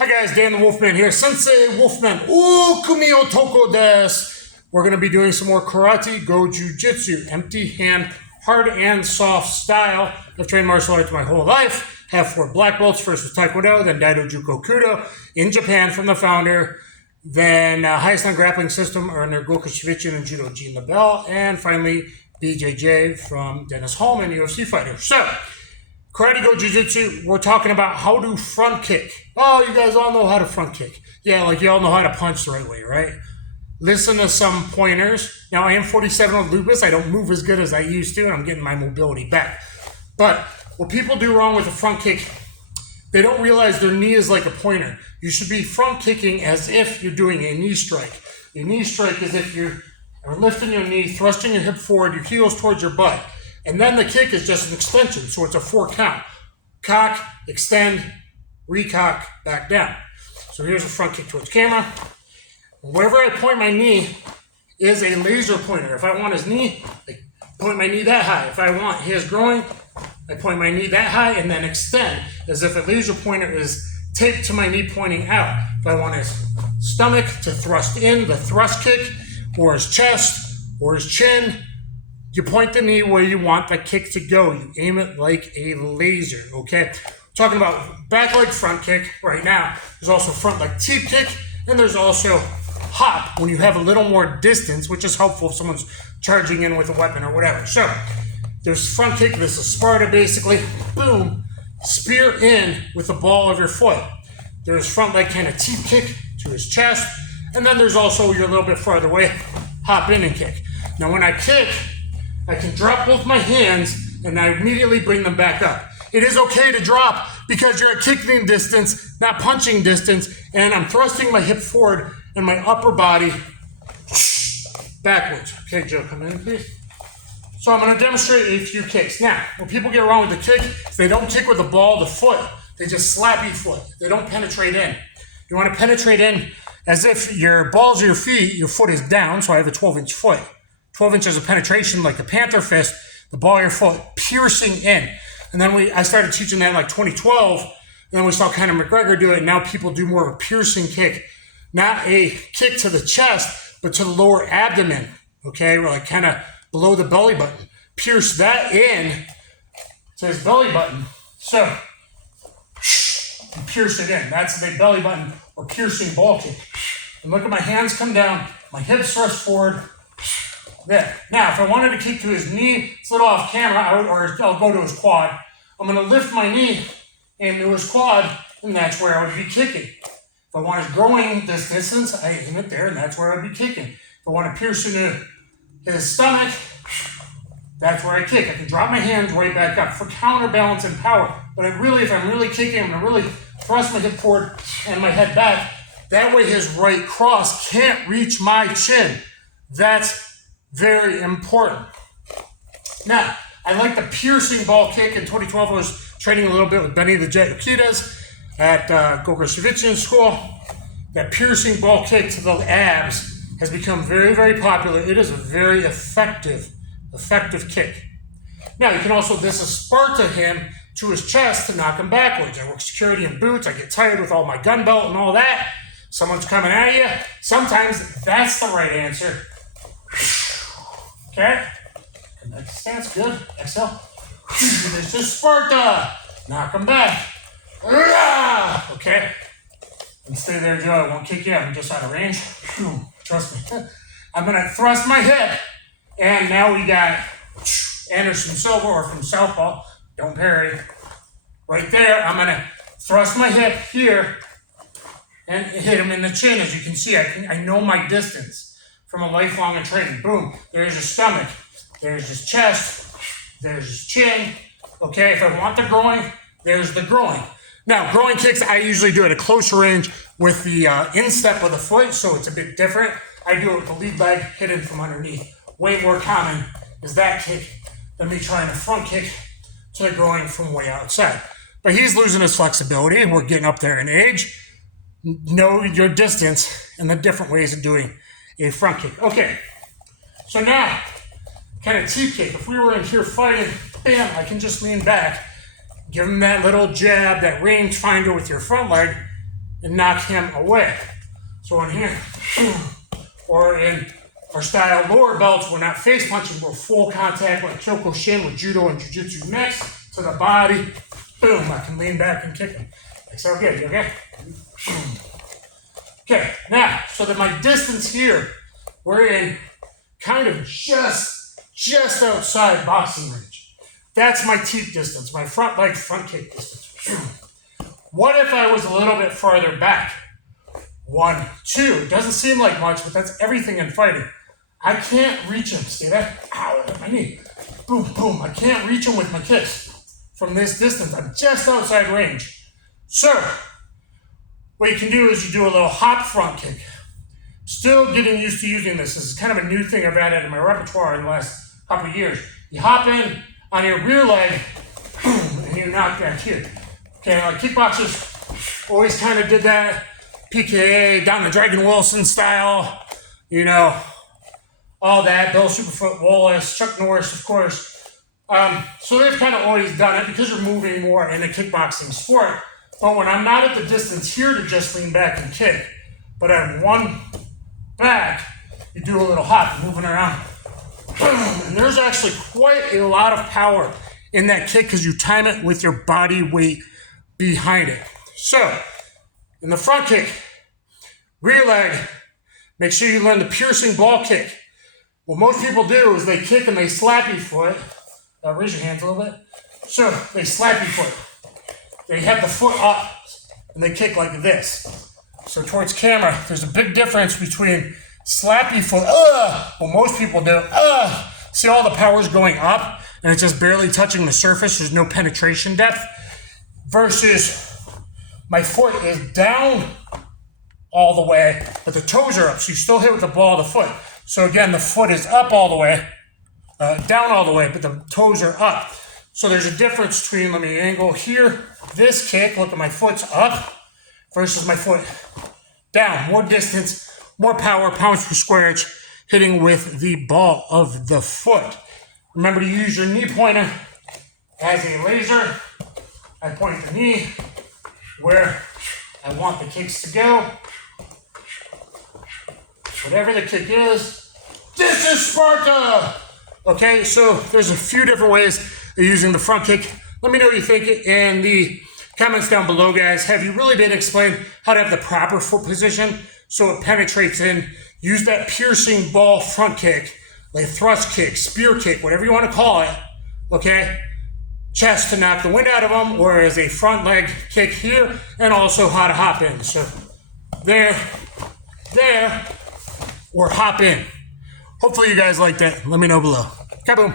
Hi guys, Dan the Wolfman here. Sensei Wolfman. Ooh, kumio toko desu. We're going to be doing some more karate, go jiu-jitsu, empty hand, hard and soft style. I've trained martial arts my whole life. Have 4 black belts, first was Taekwondo, then Daidojuku Kudo in Japan from the founder. Then highest on grappling system are under Kyokushin and Judo, Jean LaBelle. And finally, BJJ from Dennis Hallman, UFC fighter. So, karate go jiu-jitsu, we're talking about how to front kick. Oh, you guys all know how to front kick. Yeah, like you all know how to punch the right way, right? Listen to some pointers. Now, I am 47 with lupus. I don't move as good as I used to, and I'm getting my mobility back. But what people do wrong with the front kick, they don't realize their knee is like a pointer. You should be front kicking as if you're doing a knee strike. A knee strike is if you're lifting your knee, thrusting your hip forward, your heels towards your butt. And then the kick is just an extension, so it's a 4 count. Cock, extend, recock, back down. So here's a front kick towards camera. Wherever I point my knee is a laser pointer. If I want his knee, I point my knee that high. If I want his groin, I point my knee that high and then extend, as if a laser pointer is taped to my knee pointing out. If I want his stomach to thrust in, the thrust kick, or his chest, or his chin, you point the knee where you want the kick to go. You aim it like a laser, okay? Talking about back leg front kick right now. There's also front leg teep kick, and there's also hop when you have a little more distance, which is helpful if someone's charging in with a weapon or whatever. So there's front kick. This is Sparta, basically. Boom. Spear in with the ball of your foot. There's front leg kind of teep kick to his chest. And then there's also, you're a little bit farther away, hop in and kick. Now when I kick, I can drop both my hands and I immediately bring them back up. It is okay to drop because you're at kicking distance, not punching distance, and I'm thrusting my hip forward and my upper body backwards. Okay, Joe, come in, please. So I'm going to demonstrate a few kicks. Now, what people get wrong with the kick is they don't kick with the ball of the foot. They just slap your foot. They don't penetrate in. You want to penetrate in as if your balls of your feet, your foot is down, so I have a 12-inch foot. 12 inches of penetration like a panther fist, the ball of your foot piercing in. And then I started teaching that in like 2012. And then we saw Conor McGregor do it. And now people do more of a piercing kick. Not a kick to the chest, but to the lower abdomen. Okay, or like kind of below the belly button. Pierce that in to his belly button. So, you pierce it in. That's the belly button or piercing ball kick. And look at my hands come down. My hips thrust forward. There. Now, if I wanted to kick to his knee, it's a little off camera, I'll go to his quad. I'm going to lift my knee into his quad, and that's where I would be kicking. If I want his groin this distance, I aim it there, and that's where I would be kicking. If I want to pierce into his stomach, that's where I kick. I can drop my hands right back up for counterbalance and power. But if I'm really kicking, I'm going to really thrust my hip forward and my head back. That way his right cross can't reach my chin. That's very important. Now, I like the piercing ball kick. In 2012, I was training a little bit with Benny the Jet Akidas at Kyokushin school. That piercing ball kick to the abs has become very, very popular. It is a very effective kick. Now, you can also, this is Sparta him to his chest to knock him backwards. I work security in boots. I get tired with all my gun belt and all that. Someone's coming at you. Sometimes that's the right answer. Okay, and that stance, good. Exhale. This is Sparta. Knock him back. Okay, and stay there, Joe. I won't kick you. I'm just out of range. Trust me. I'm gonna thrust my hip, and now we got Anderson Silva or from Southpaw. Don't parry. Right there. I'm gonna thrust my hip here and hit him in the chin. As you can see, I know my distance. From a lifelong of training. Boom. There's his stomach. There's his chest. There's his chin. Okay, if I want the groin, there's the groin. Now, groin kicks, I usually do at a closer range with the instep of the foot, so it's a bit different. I do it with the lead leg hidden from underneath. Way more common is that kick than me trying to front kick to the groin from way outside. But he's losing his flexibility, and we're getting up there in age. Know your distance and the different ways of doing a front kick. Okay, so now, kind of teep kick. If we were in here fighting, bam, I can just lean back, give him that little jab, that range finder with your front leg, and knock him away. So in here, or in our style lower belts, we're not face punching, we're full contact like Kyokushin with Judo and Jiu-jitsu mix to the body. Boom, I can lean back and kick him. Like so good, you okay? Okay, now, so that my distance here, we're in kind of just outside boxing range. That's my teep distance, my front leg front kick distance. What if I was a little bit farther back? 1, 2. Doesn't seem like much, but that's everything in fighting. I can't reach him. See that? Ow, I hit my knee. Boom, boom. I can't reach him with my kicks from this distance. I'm just outside range. So, what you can do is you do a little hop front kick. Still getting used to using this. This is kind of a new thing I've added in my repertoire in the last couple of years. You hop in on your rear leg, and you knock back here. Okay, like kickboxers always kind of did that. PKA, down the Dragon Wilson style, you know, all that. Bill Superfoot Wallace, Chuck Norris, of course. So they've kind of always done it because you're moving more in a kickboxing sport. But when I'm not at the distance here to just lean back and kick, but I'm one back, you do a little hop, moving around. And there's actually quite a lot of power in that kick because you time it with your body weight behind it. So, in the front kick, rear leg, make sure you learn the piercing ball kick. What most people do is they kick and they slappy foot. Raise your hands a little bit. So, they slappy foot. They have the foot up and they kick like this. So, towards camera, there's a big difference between slappy foot, what most people do, see all the power's going up and it's just barely touching the surface, there's no penetration depth, versus my foot is down all the way, but the toes are up, so you still hit with the ball of the foot. So again, the foot is up all the way, down all the way, but the toes are up. So there's a difference between, let me angle here, this kick, look at my foot's up, versus my foot down. More distance, more power, pounds per square inch, hitting with the ball of the foot. Remember to use your knee pointer as a laser. I point the knee where I want the kicks to go. Whatever the kick is, this is Sparta! Okay, so there's a few different ways of using the front kick. Let me know what you think in the comments down below, guys. Have you really been explained how to have the proper foot position so it penetrates in? Use that piercing ball front kick, like thrust kick, spear kick, whatever you want to call it, okay? Chest to knock the wind out of them, or as a front leg kick here, and also how to hop in. So there, or hop in. Hopefully you guys like that. Let me know below. Kaboom.